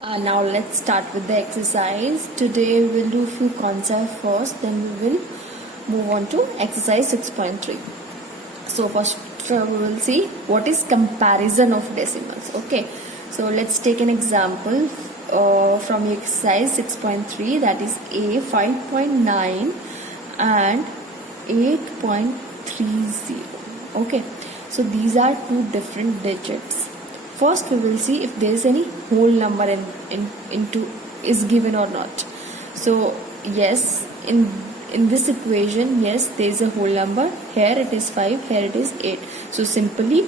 Now let's start with the exercise. Today we will do few concepts first, then we will move on to exercise 6.3. So first we will see what is comparison of decimals. Okay, so let's take an example from exercise 6.3, that is A 5.9 and 8.30. Okay, so these are two different digits. First we will see if there is any whole number into is given or not. So yes, in this equation, yes, there is a whole number. Here it is 5, here it is 8. So simply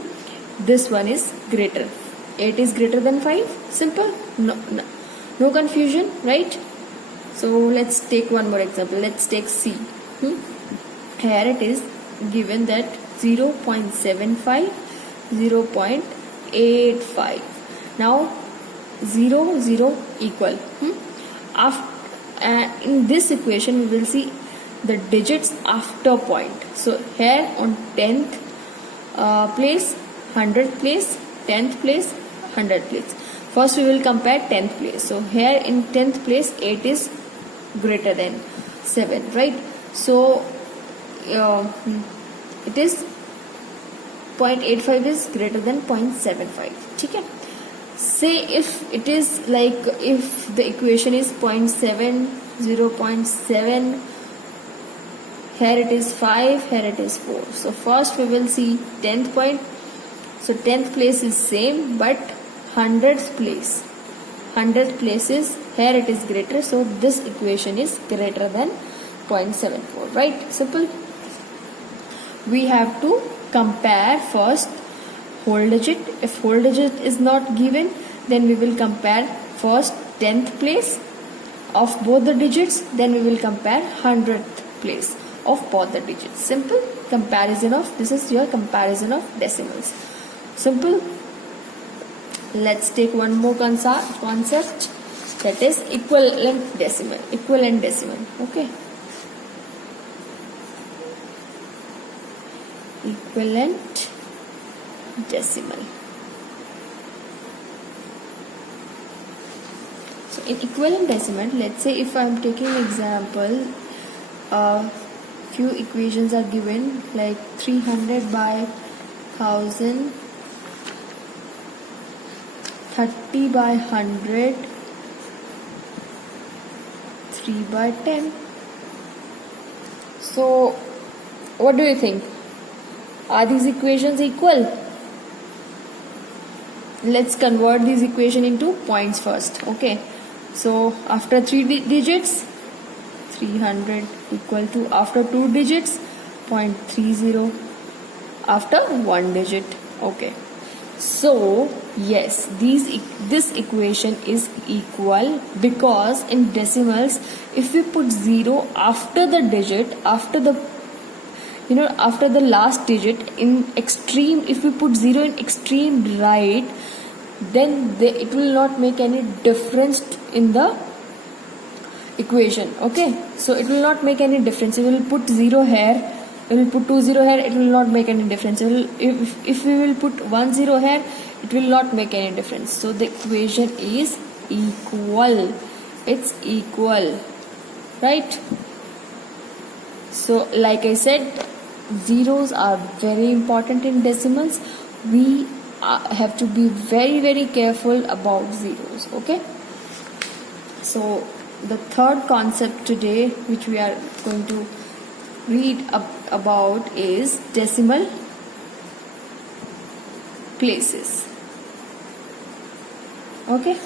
this one is greater. 8 is greater than 5. Simple. No confusion, right? So let's take one more example. Let's take C. Here it is given that 0.75, 0.85. Now 0, 0 equal. In this equation we will see the digits after point. So here on 10th place, 100th place, 10th place, 100th place. First we will compare 10th place. So here in 10th place 8 is greater than 7, right? So it is 0.85 is greater than 0.75. Okay? Say if it is like, if the equation is 0.7, 0.7, here it is 5, here it is 4. So first we will see 10th point. So 10th place is same, but 100th place is, here it is greater. So this equation is greater than 0.74, right? Simple. We have to compare first whole digit. If whole digit is not given, then we will compare first 10th place of both the digits, then we will compare 100th place of both the digits. Simple comparison of, this is your comparison of decimals. Simple. Let's take one more concept, that is equivalent decimal. Okay, equivalent decimal. So in equivalent decimal, let's say if I am taking an example, few equations are given like 300 by 1000, 30 by 100, 3 by 10. So what do you think? Are these equations equal? Let's convert these equation into points first. Okay, so after 3 digits, 300 equal to, after 2 digits, 0.30, after 1 digit. Okay, so yes, this equation is equal, because in decimals, if we put 0 after the digit, after the last digit in extreme, if we put 0 in extreme right, then it will not make any difference in the equation. Okay, so it will not make any difference. We will put 0 here, we will put 2 0 here, it will not make any difference. If we will put 1 0 here, it will not make any difference. So the equation is equal. It's equal, right? So like I said, zeros are very important in decimals. We have to be very, very careful about zeros. Okay, so the third concept today which we are going to read about is decimal places. Okay,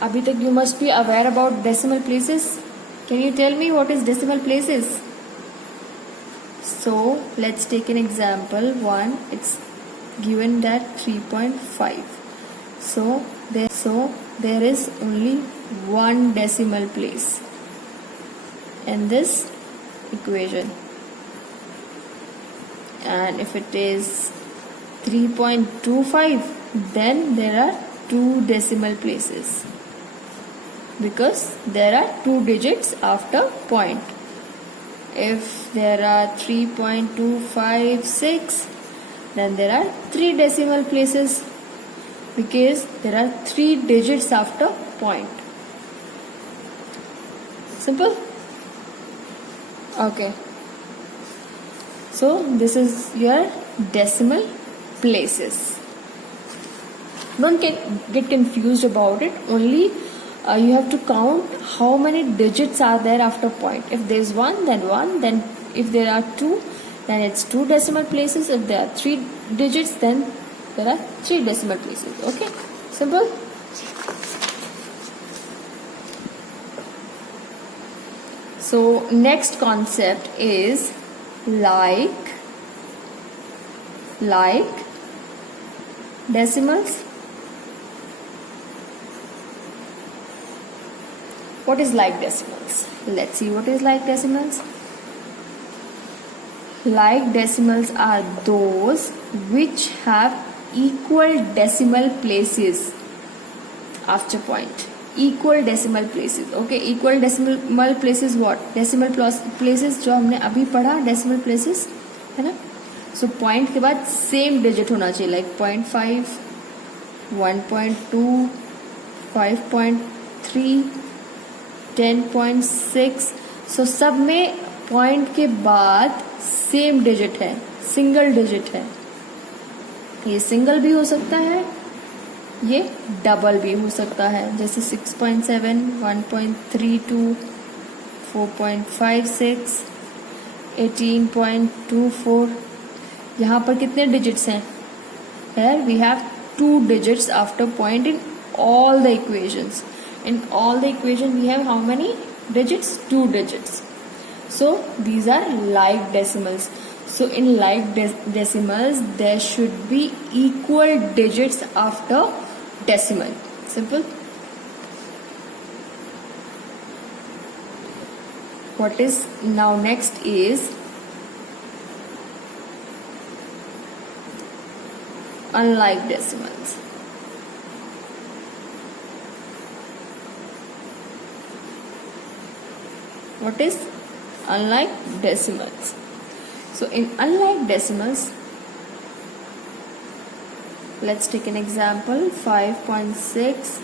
abhi tak you must be aware about decimal places. Can you tell me what is decimal places? So let's take an example. One, it's given that 3.5. So there is only one decimal place in this equation. And if it is 3.25, then there are 2 decimal places, because there are 2 digits after point. If there are 3.256, then there are 3 decimal places. because there are 3 digits after point. Simple. Okay, so this is your decimal places. Don't get confused about it. Only you have to count how many digits are there after point. If there is one, then if there are two, then it's 2 decimal places. If there are 3 digits, then there are 3 decimal places. Okay, simple. So next concept is like decimals. What is like decimals? Let's see what is like decimals. Like decimals are those which have equal decimal places after point. Equal decimal places. Okay, equal decimal places what? Decimal places जो हमने अभी पढ़ा, decimal places है ना. So point के बाद same digit होना चाहिए, like 0.5, 1.2, 5.3, 10.6. So सब में point के बाद same digit है, single digit है. ये single भी हो सकता है, ये डबल भी हो सकता है, जैसे 6.7, 1.32, 4.56, 18.24. यहाँ पर कितने डिजिट्स हैं? Here we have 2 digits after point in all the equations. In all the equation we have how many digits? 2 digits. So these are like decimals. So in like decimals there should be equal digits after decimal. Simple. What is now next is unlike decimals. What is unlike decimals? So in unlike decimals, let's take an example. 5.6,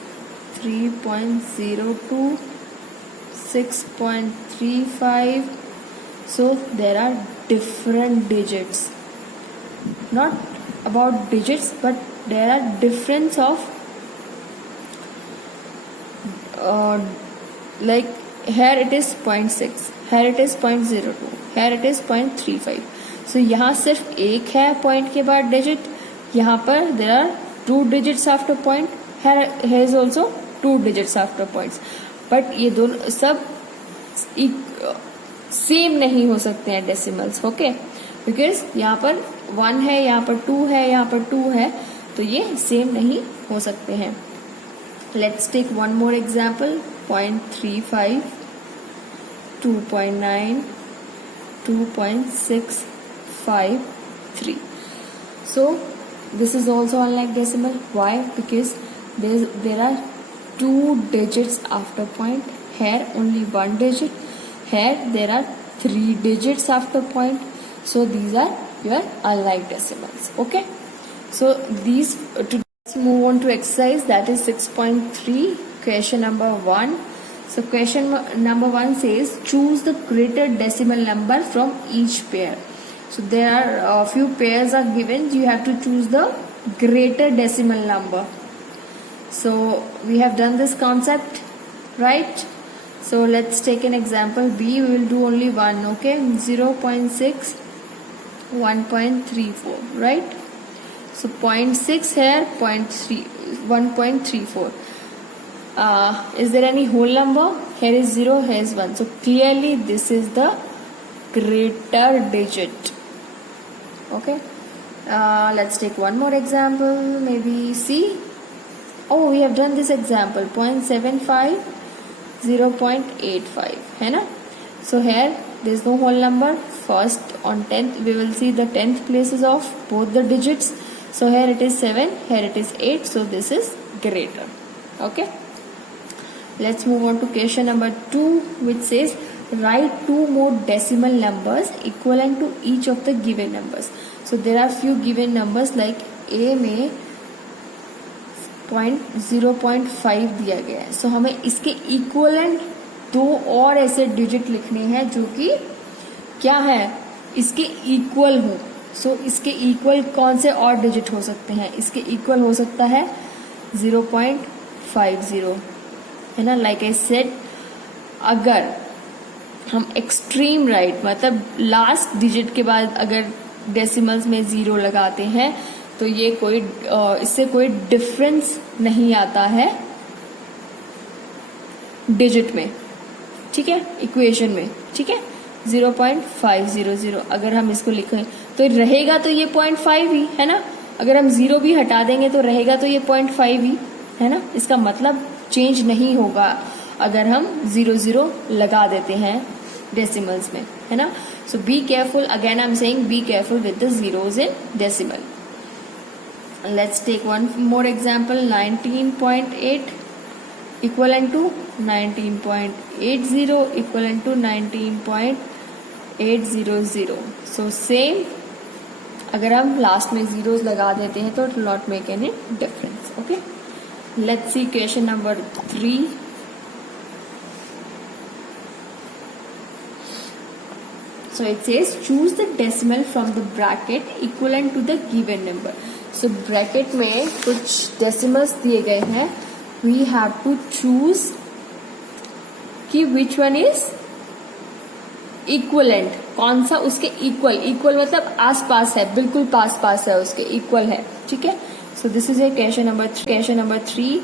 3.02, 6.35. So there are different digits. Not about digits, but there are difference of like here it is 0.6, here it is 0.02, here it is 0.35. So यहाँ सिर्फ एक है point के बाद digit. यहाँ पर there are 2 digits after point. Here is also 2 digits after points. But ये दोनों सब सेम नहीं हो सकते हैं decimals. Okay, because यहाँ पर 1 है, यहाँ पर 2 है, यहाँ पर 2 है, तो ये सेम नहीं हो सकते हैं. Let's take one more example. 0.35, 2.9, 2.653. So this is also unlike decimal. Why? Because there are 2 digits after point. Here only 1 digit. Here there are 3 digits after point. So these are your unlike decimals. Okay. So these let's move on to exercise, that is 6.3, question number 1. So question number 1 says choose the greater decimal number from each pair. So there are a few pairs are given. You have to choose the greater decimal number. So we have done this concept, right? So let's take an example B. We will do only one. Okay, 0.6, 1.34, right? So 0.6 here, 0.3, 1.34. Is there any whole number? Here is 0, here is 1. So clearly this is the greater digit. Okay. Let's take one more example. Maybe C. Oh, we have done this example. 0.75, 0.85. है ना? So here there is no whole number. First on 10th we will see the 10th places of both the digits. So here it is 7, here it is 8. So this is greater. Okay. Let's move on to question number 2, which says write 2 more decimal numbers equivalent to each of the given numbers. So there are few given numbers like A में 0.5 दिया गया है। सो हमें इसके equivalent दो और ऐसे digit लिखने हैं जो कि क्या है, इसके इक्वल हो। सो इसके इक्वल कौन से और डिजिट हो सकते हैं, इसके इक्वल हो सकता है 0.50, है ना। लाइक आई सेड, अगर हम एक्सट्रीम राइट मतलब लास्ट डिजिट के बाद अगर डेसिमल्स में 0 लगाते हैं तो ये कोई इससे कोई डिफरेंस नहीं आता है डिजिट में, ठीक है, इक्वेशन में, ठीक है। 0.500 अगर हम इसको लिखें तो रहेगा तो ये 0.5 ही है ना। अगर हम 0 भी हटा देंगे तो रहेगा तो ये 0.5 ही है ना। इसका मतलब चेंज नहीं होगा अगर हम 0 लगा देते हैं डेसिमल्स में, है ना। So be careful, again I am saying be careful with the zeros in decimal. Let's take one more example. 19.8 equivalent to 19.80 equivalent to 19.800. So same, अगर हम लास्ट में zeros लगा देते हैं तो it will not make any difference. Okay, let's see question number 3. So it says choose the decimal from the bracket equivalent to the given number. So bracket में कुछ decimals दिए गए हैं, we have to choose कि which one is equivalent, कौन सा उसके equal मतलब आस पास है, बिल्कुल पास है उसके, equal है, ठीक है। So this is a question number 3.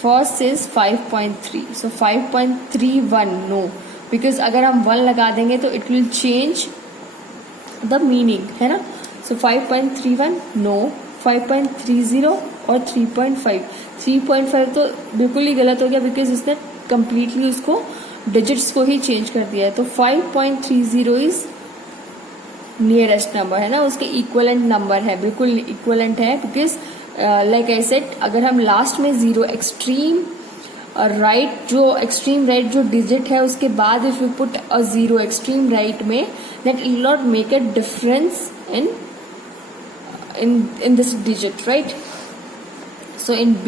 First is 5.3. So 5.31 no, because अगर हम 1 लगा देंगे तो it will change the meaning, है ना। सो 5.31 नो, 5.30 और 3.5 तो बिल्कुल ही गलत हो गया बिकॉज इसने कंप्लीटली उसको डिजिट्स को ही चेंज कर दिया है। तो 5.30 इज नियरेस्ट नंबर, है ना, उसके इक्वलेंट नंबर है, बिल्कुल इक्वलेंट है बिकॉज लाइक आई सेड अगर हम लास्ट में 0 एक्सट्रीम राइट जो डिजिट है उसके बाद if you put a 0 extreme right में, that will not make a difference in this digit, right? So in B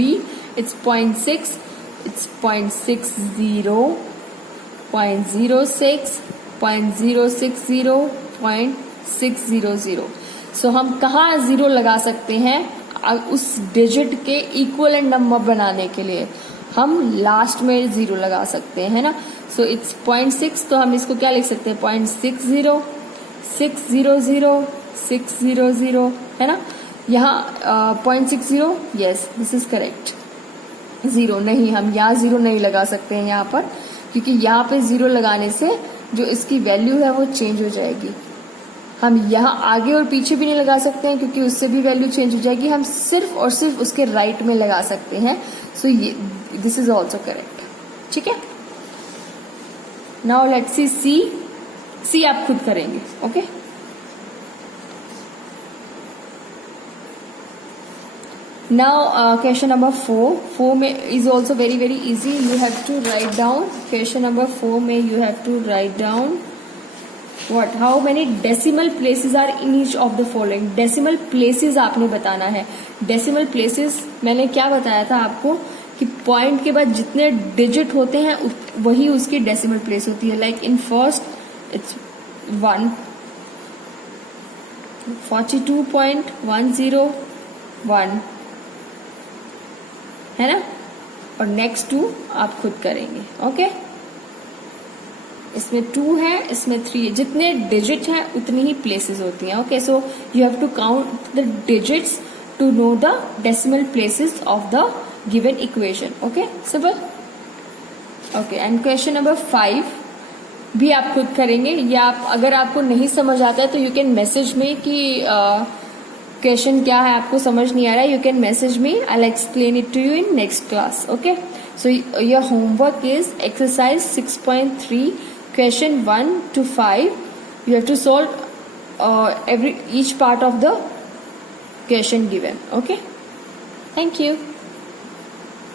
it's 0.6, it's 0.60, 0.06, 0.060, 0.600. So हम कहाँ 0 लगा सकते हैं उस डिजिट के इक्वलेंट नंबर बनाने के लिए? हम लास्ट में 0 लगा सकते हैं, है ना। सो इट्स 0.6, तो हम इसको क्या लिख सकते हैं 0.60, 600, 600, है ना। यहाँ 0.60, यस दिस इज करेक्ट। 0 नहीं, हम यहाँ 0 नहीं लगा सकते हैं यहाँ पर, क्योंकि यहाँ पे 0 लगाने से जो इसकी वैल्यू है वो चेंज हो जाएगी। हम यहाँ आगे और पीछे भी नहीं लगा सकते हैं क्योंकि उससे भी वैल्यू चेंज हो जाएगी। हम सिर्फ और सिर्फ उसके राइट में लगा सकते हैं। सो ये दिस इज ऑल्सो करेक्ट, ठीक है। नाउ लेट्स सी सी आप खुद करेंगे, ओके। नाउ क्वेश्चन नंबर 4 में is also very very easy, you have to write down. Question number 4 में you have to write down What? How many decimal places are in each of the following? Decimal places आपने बताना है। Decimal places मैंने क्या बताया था आपको कि पॉइंट के बाद जितने डिजिट होते हैं वही उसकी डेसिमल प्लेस होती है। लाइक इन फर्स्ट इट्स 1, 42.101, है ना। और नेक्स्ट 2 आप खुद करेंगे, ओके। इसमें 2 है, इसमें 3 है, जितने डिजिट हैं उतनी ही प्लेसेस होती हैं, okay. So you have to count the digits to know the decimal places of the given equation, okay, simple, okay. And question number 5 भी आप खुद करेंगे, या आप अगर आपको नहीं समझ आता है तो यू कैन मैसेज में कि क्वेश्चन क्या है, आपको समझ नहीं आ रहा है, you can message me, I will explain it to you in next class, okay. So your homework is exercise 6.3 question 1 to 5. You have to solve each part of the question given, okay. Thank you.